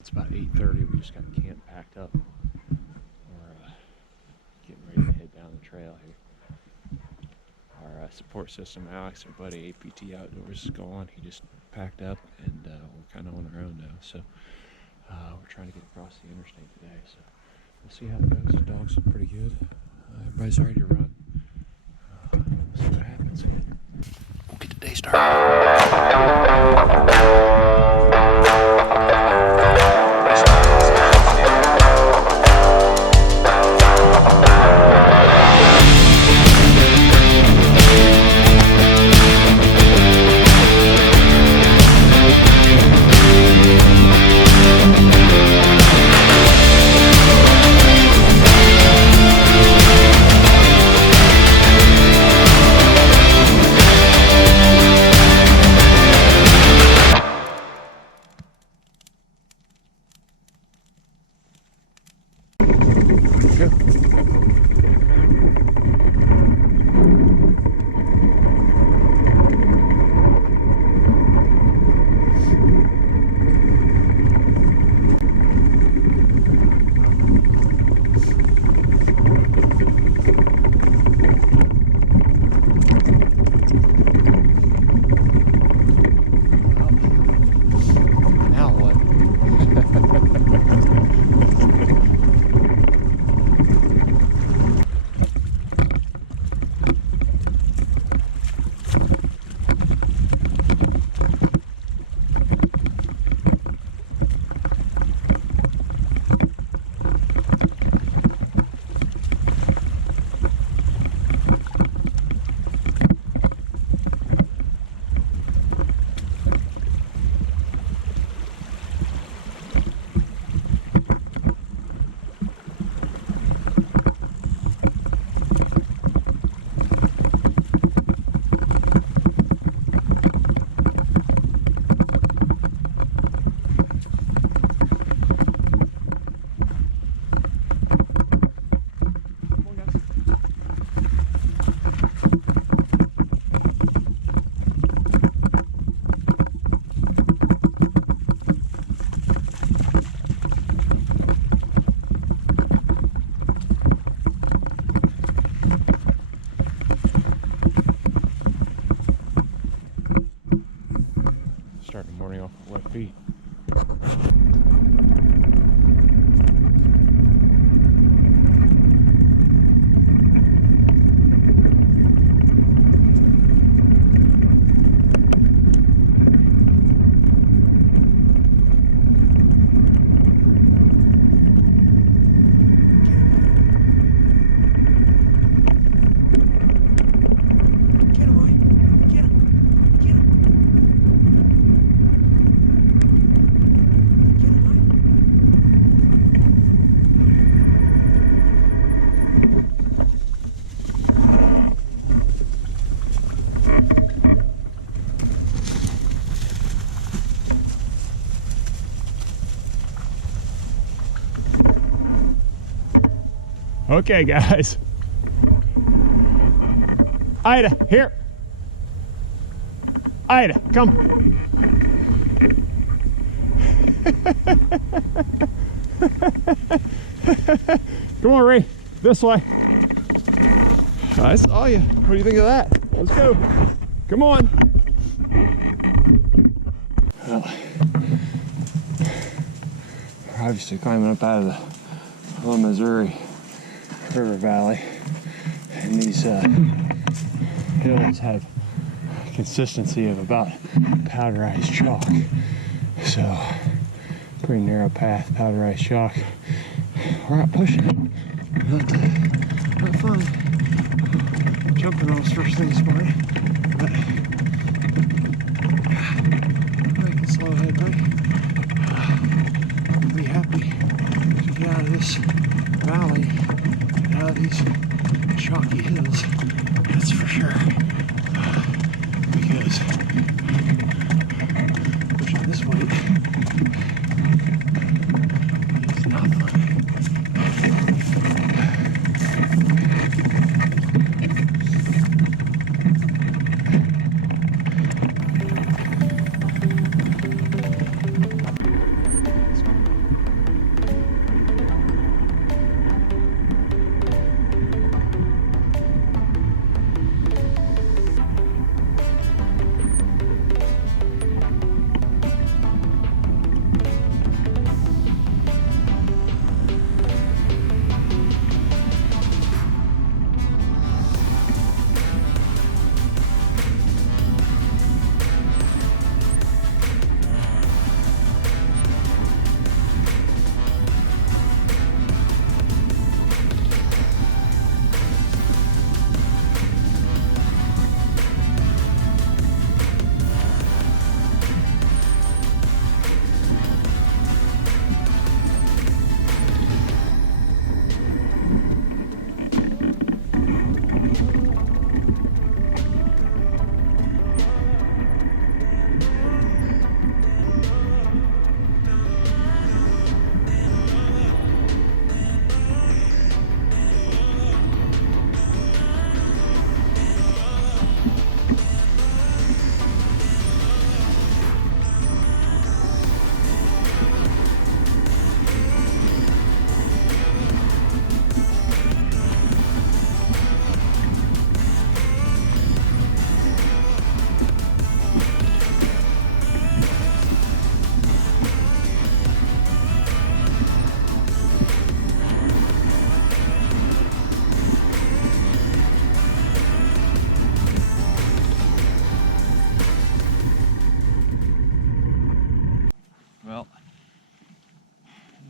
It's about 8:30. We just got camp packed up. We're getting ready to head down the trail here. Our support system, Alex, our buddy APT Outdoors, is gone. He just packed up, and we're kind of on our own now. So we're trying to get across the interstate today. So we'll see how it goes. The dogs look pretty good. Everybody's ready to run. We'll see what happens. We'll get the day started. Starting the morning off with wet feet. Okay, guys. Ida, here. Ida, come. Come on, Ray. This way. I saw you. What do you think of that? Let's go. Come on. Well, we're obviously climbing up out of the Little Missouri River Valley, and these hills have consistency of about powderized chalk, so pretty narrow path, powderized chalk. We're out pushing it. Not fun. Jumping almost first thing this morning, but I can slow ahead, buddy. We'll be happy to get out of this valley, out of these chalky hills, that's for sure, because pushing this weight is not fun.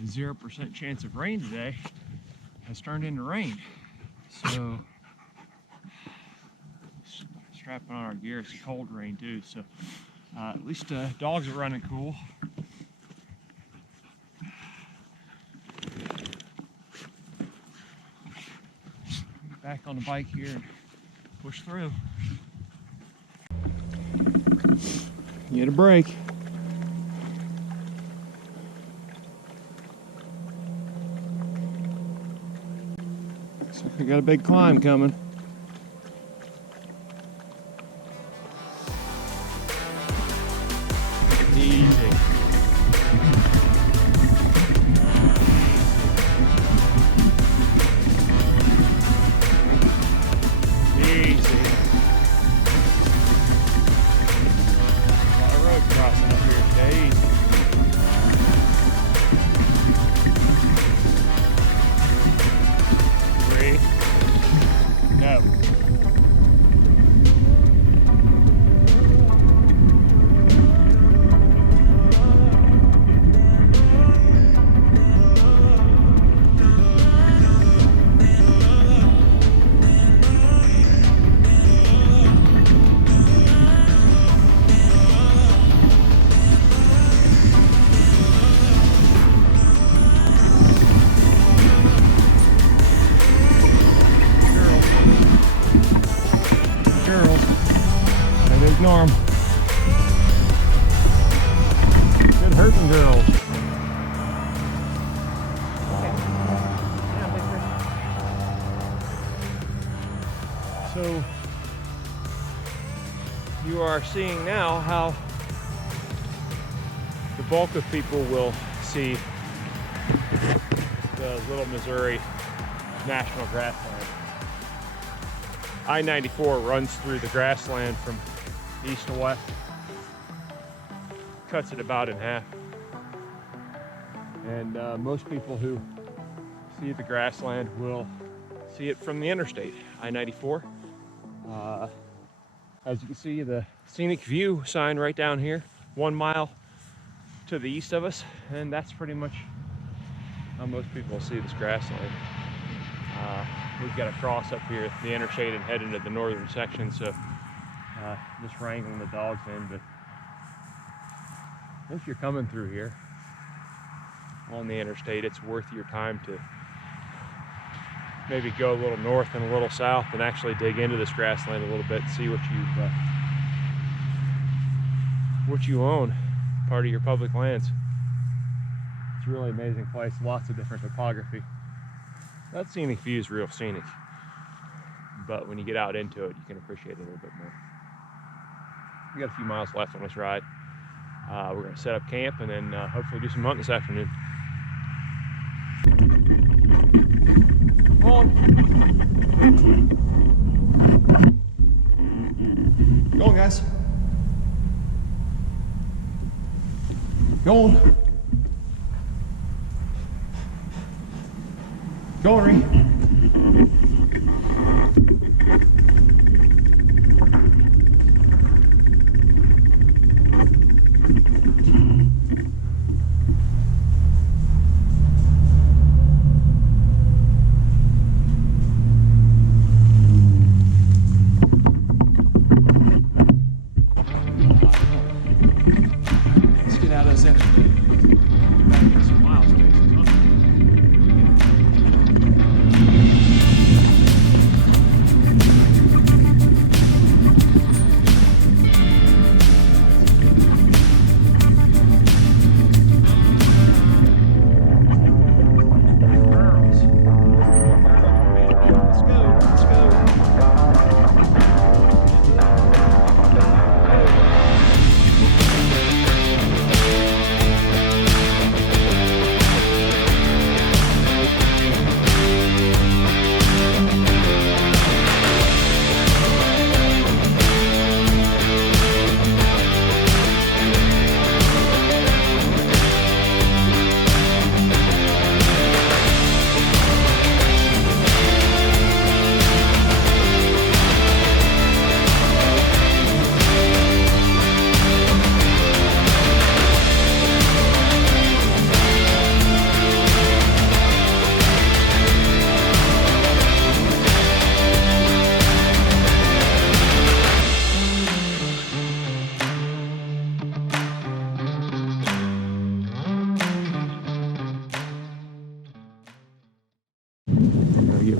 0% chance of rain today has turned into rain. So strapping on our gear, it's cold rain too. So at least dogs are running cool. Get back on the bike here and push through. Get a break. Looks like we got a big climb coming. Easy. Easy. A lot of road crossing up here today. Easy. No. Ignore them. Good hurting girls. So you are seeing now how the bulk of people will see the Little Missouri National Grassland. I-94 runs through the grassland from east to west, cuts it about in half. And most people who see the grassland will see it from the interstate, I-94. As you can see, the scenic view sign right down here, 1 mile to the east of us, and that's pretty much how most people see this grassland. We've got to cross up here the interstate and head into the northern section, so just wrangling the dogs in. But if you're coming through here on the interstate, it's worth your time to maybe go a little north and a little south and actually dig into this grassland a little bit and see what you own, part of your public lands. It's a really amazing place, lots of different topography. That scenic view is real scenic, but when you get out into it, you can appreciate it a little bit more. We got a few miles left on this ride. We're going to set up camp and then hopefully do some hunting this afternoon. Come on. Go on, guys. Go on. Go on, Ree.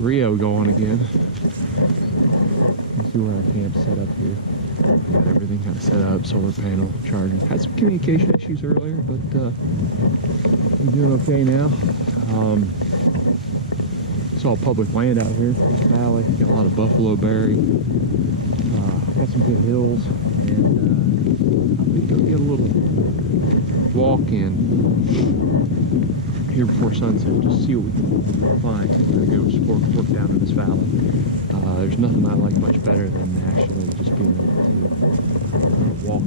Rio going again. You see where our camp's set up here. Got everything kind of set up, solar panel, charging. Had some communication issues earlier, but I'm doing okay now. It's all public land out here, this valley. Got a lot of buffalo berry. Got some good hills, and we go get a little walk in here before sunset, just see what we can find. We're gonna go work down in this valley. There's nothing I like much better than actually just being able to walk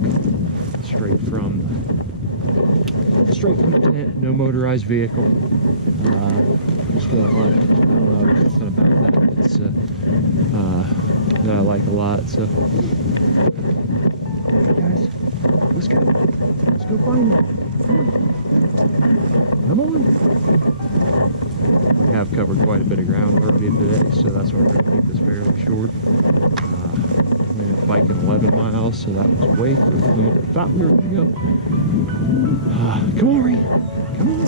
straight from the tent, no motorized vehicle. Just feel like, I don't know, there's something about that that's that I like a lot. So, guys, let's go find it. Come on. We have covered quite a bit of ground already today, so that's why we're going to keep this fairly short. We ended up biking 11 miles, so that was way further than what we thought we were going to go. Come on, Ree. Come on.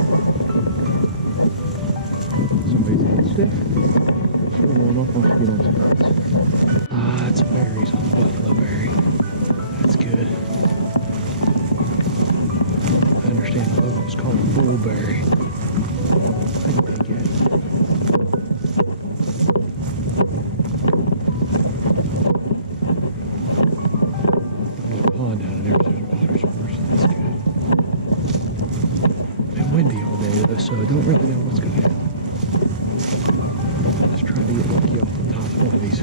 Somebody's a little stiff. She'll warm up once you get on some birds. That's some berries on the buffalo berry. That's good. I understand the locals call them bullberry. I can take it. There's a pond down in there, so there's water source. That's good. It's been windy all day though, so I don't really know what's going to happen. Let's try to get lucky off the top of one of these.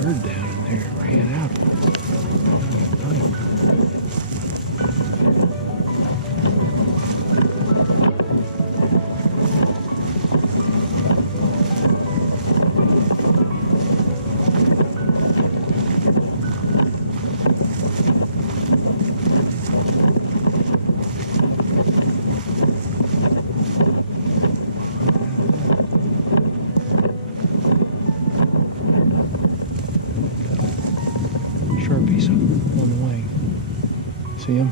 Down in there, ran out. Piece on the way. See him?